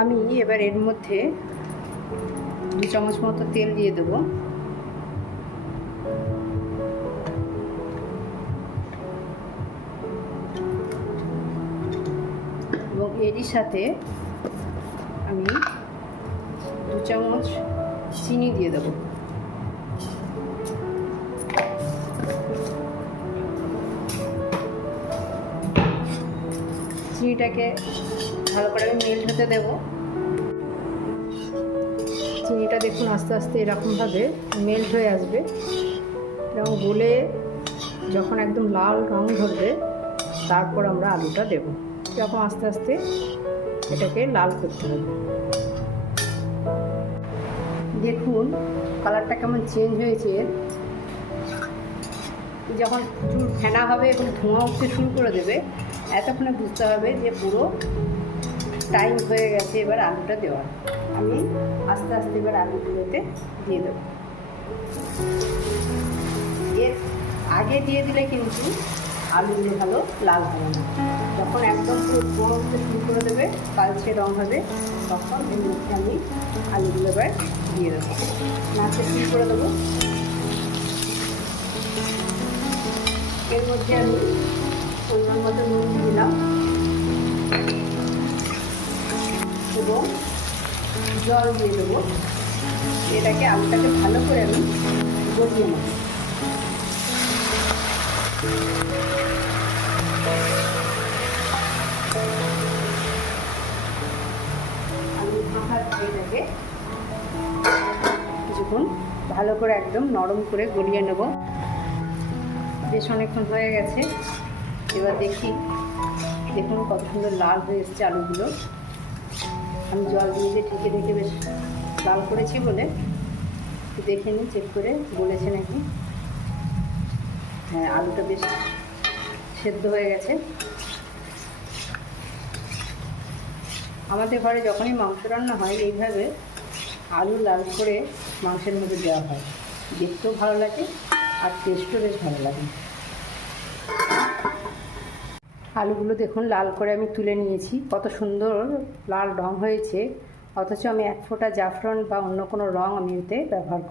আমি এবার এর মধ্যে 2 চামচ মতো তেল দিয়ে দেবো। এবং এরই সাথে আমি 2 চামচ চিনি দিয়ে দেবো। চিনিটাকে ভালো করে আমি মেল্ট হতে দেব। চিনিটা দেখুন আস্তে আস্তে এরকমভাবে মেল্ট হয়ে আসবে এবং গলে যখন একদম লাল রং ধরবে তারপর আমরা আলুটা দেব। এরকম আস্তে আস্তে এটাকে লাল করতে হবে। দেখুন কালারটা কেমন চেঞ্জ হয়েছে। যখন প্রচুর ফেনা হবে এবং ধোঁয়া উঠতে শুরু করে দেবে এতক্ষণে বুঝতে হবে যে পুরো টাইম হয়ে গেছে এবার আলুটা দেওয়ার। আমি আস্তে আস্তে এবার আলুগুলোতে দিয়ে দেবো। এর আগে দিয়ে দিলে কিন্তু আলুগুলো ভালো লাল হবে না। যখন একদম পুরো ধোঁয়া উঠতে শুরু করে দেবে কালচে রং হবে তখন এর মধ্যে আমি আলুগুলো এবার দিয়ে দেবো। নাড়তে শুরু করে দেবো। এর মধ্যে আমি পরিমাণ মতো নুন দিলাম এবং জল দিয়ে দেবো। এটাকে আলুটাকে ভালো করে আমি গলিয়ে নেব। আলু মাখা এটাকে কিছুক্ষণ ভালো করে একদম নরম করে গলিয়ে নেব। বেশ অনেকক্ষণ হয়ে গেছে। এবার দেখুন কত সুন্দর লাল হয়ে এসছে আলুগুলো। আমি জল দিয়ে ঢেকে ঢেকে বেশ লাল করেছি বলে দেখে নিই, চেক করে বলেছে নাকি। হ্যাঁ, আলুটা বেশ সেদ্ধ হয়ে গেছে। আমাদের ঘরে যখনই মাংস রান্না হয় এইভাবে আলু লাল করে মাংসের মধ্যে দেওয়া হয়। দেখতেও ভালো লাগে আর টেস্টও বেশ ভালো লাগে। আলুগুলো দেখুন লাল করে আমি তুলে নিয়েছি। কত সুন্দর লাল রং হয়েছে, অথচ আমি 1 ফোঁটা জাফরান বা অন্য কোনো রং আমি এতে ব্যবহার